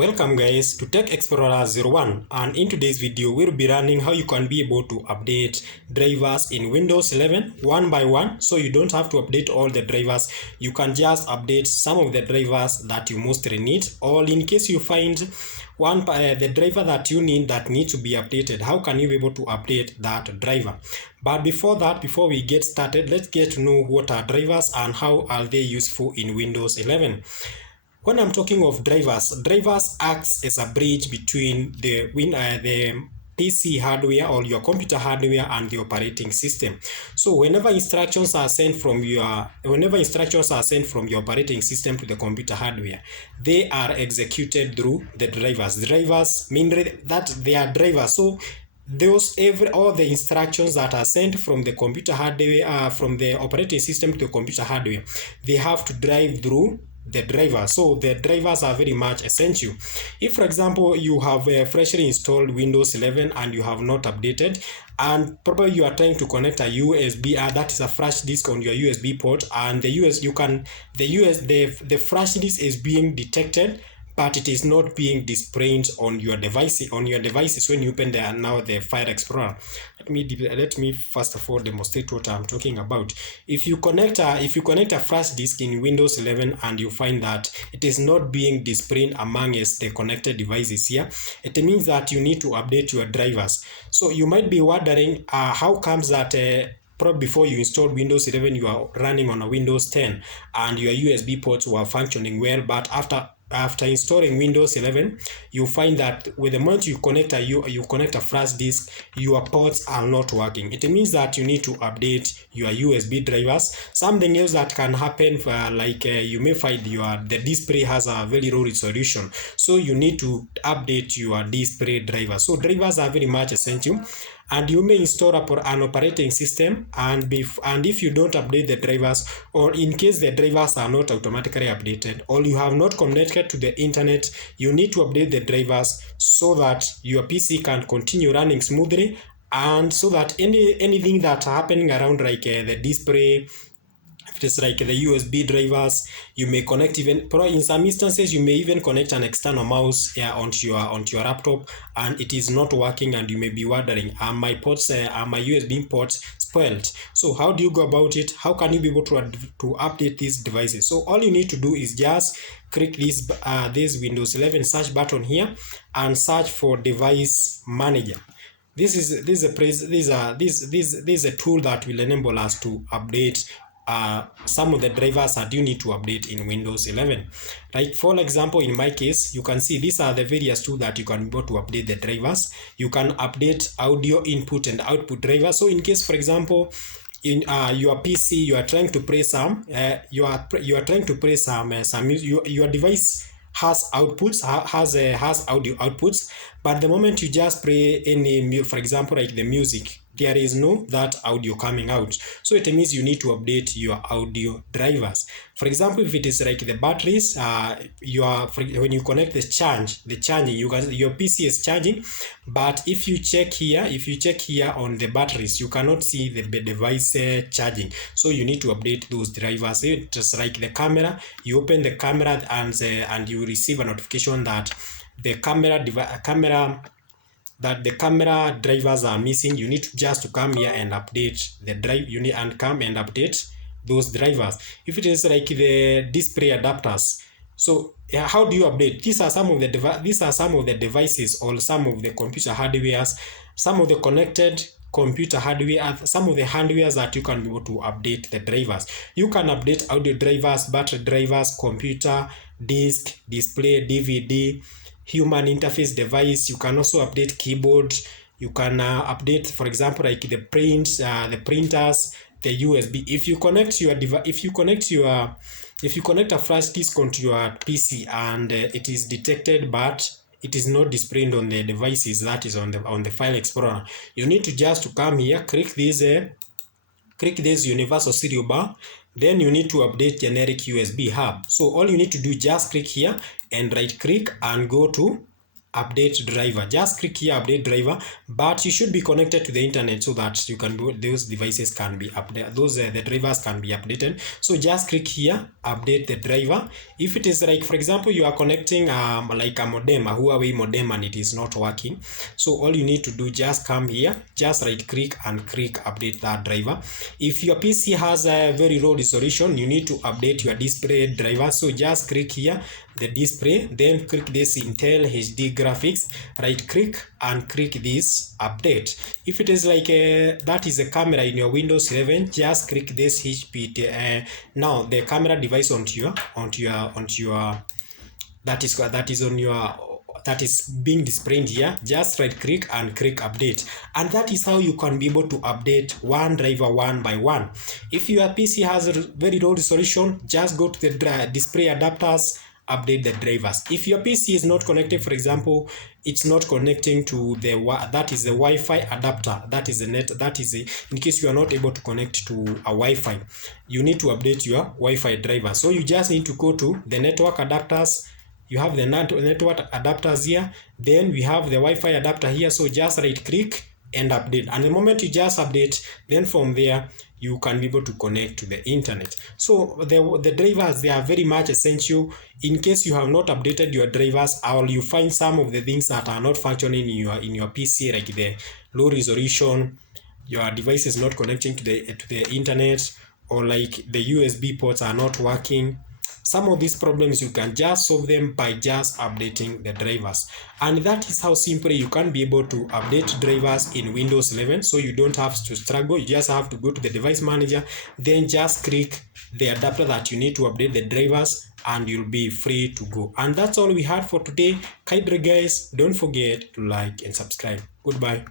Welcome guys to Tech Explorer 01, and in today's video we'll be running how you can be able to update drivers in Windows 11 one by one. So you don't have to update all the drivers, you can just update some of the drivers that you mostly need, or in case you find the driver that you need that needs to be updated, how can you be able to update that driver? But before we get started, let's get to know what are drivers and how are they useful in Windows 11. When I'm talking of drivers acts as a bridge between the PC hardware or your computer hardware and the operating system. So whenever instructions are sent from your operating system to the computer hardware, they are executed through the drivers. Drivers mean that they are drivers. So all the instructions that are sent from the computer hardware, from the operating system to the computer hardware, they have to drive through the driver. So the drivers are very much essential. If for example you have freshly installed Windows 11 and you have not updated, and probably you are trying to connect a USB, that is a flash disk on your USB port, and the flash disk is being detected, but it is not being displayed on your devices when you open the File Explorer. Let me first of all demonstrate what I'm talking about. If you connect a flash disk in Windows 11 and you find that it is not being displayed amongst the connected devices here, it means that you need to update your drivers. So you might be wondering how comes that probably before you installed Windows 11 you are running on a Windows 10 and your USB ports were functioning well, but after installing Windows 11, you find that with the moment you connect a flash disk, your ports are not working. It means that you need to update your USB drivers. Something else that can happen, you may find the display has a very low resolution, so you need to update your display driver. So drivers are very much essential. And you may install an operating system, and if you don't update the drivers, or in case the drivers are not automatically updated, or you have not connected to the internet, you need to update the drivers so that your PC can continue running smoothly, and so that anything that's happening around, like the display, if it is like the USB drivers, you may connect, even in some instances you may even connect an external mouse onto your laptop and it is not working, and you may be wondering, are my USB ports spoiled? So how do you go about it? How can you be able to update these devices? So all you need to do is just click this Windows 11 search button here and search for Device Manager. This is a tool that will enable us to update some of the drivers that you need to update in Windows 11. Like for example, in my case, you can see these are the various tools that you can be able to update the drivers. You can update audio input and output drivers. So in case, for example, in your PC, you are trying to play some your device has outputs, has audio outputs, but the moment you just play any, for example, like the music, there is no that audio coming out. So it means you need to update your audio drivers. For example, if it is like the batteries, when you connect the charging, your PC is charging, but if you check here on the batteries, you cannot see the device charging. So you need to update those drivers. Just like the camera, you open the camera and you receive a notification that the camera drivers are missing. You need to come here and update the drive. You need and come and update those drivers. If it is like the display adapters, so how do you update? These are some of the devices or some of the computer hardwares, some of the connected computer hardware, some of the hardwares that you can be able to update the drivers. You can update audio drivers, battery drivers, computer, disk, display, DVD, human interface device. You can also update keyboard. You can update, for example, like the printers, the USB. If you connect a flash disk onto your PC and it is detected but it is not displayed on the devices that is on the File Explorer, you need to just come here, click this universal serial bar, then you need to update generic USB hub. So all you need to do, just click here and right click and go to update driver. Just click here update driver, but you should be connected to the internet so that you can do, those devices can be updated, the drivers can be updated. So just click here update the driver. If it is like, for example, you are connecting like a modem, a Huawei modem, and it is not working, so all you need to do, just come here, just right click and click update that driver. If your PC has a very low resolution, you need to update your display driver. So just click here the display, then click this Intel HD graphics, right click and click this update. If it is like that is a camera in your Windows 11, just click this HP. Now the camera device onto your that is on your that is being displayed here, just right click and click update. And that is how you can be able to update one driver one by one. If your PC has a very low resolution, just go to the display adapters, update the drivers. If your PC is not connected, for example, it's not connecting to the that is the Wi-Fi adapter, that is the net, that is the, in case you are not able to connect to a Wi-Fi, you need to update your Wi-Fi driver. So you just need to go to the network adapters. You have the network adapters here, then we have the Wi-Fi adapter here. So just right click and update, and the moment you just update, then from there you can be able to connect to the internet. So the drivers, they are very much essential. In case you have not updated your drivers, or you find some of the things that are not functioning in your PC, like the low resolution, your device is not connecting to the internet, or like the USB ports are not working. Some of these problems, you can just solve them by just updating the drivers. And that is how simply you can be able to update drivers in Windows 11. So you don't have to struggle. You just have to go to the device manager, then just click the adapter that you need to update the drivers, and you'll be free to go. And that's all we had for today. Kindly guys, don't forget to like and subscribe. Goodbye.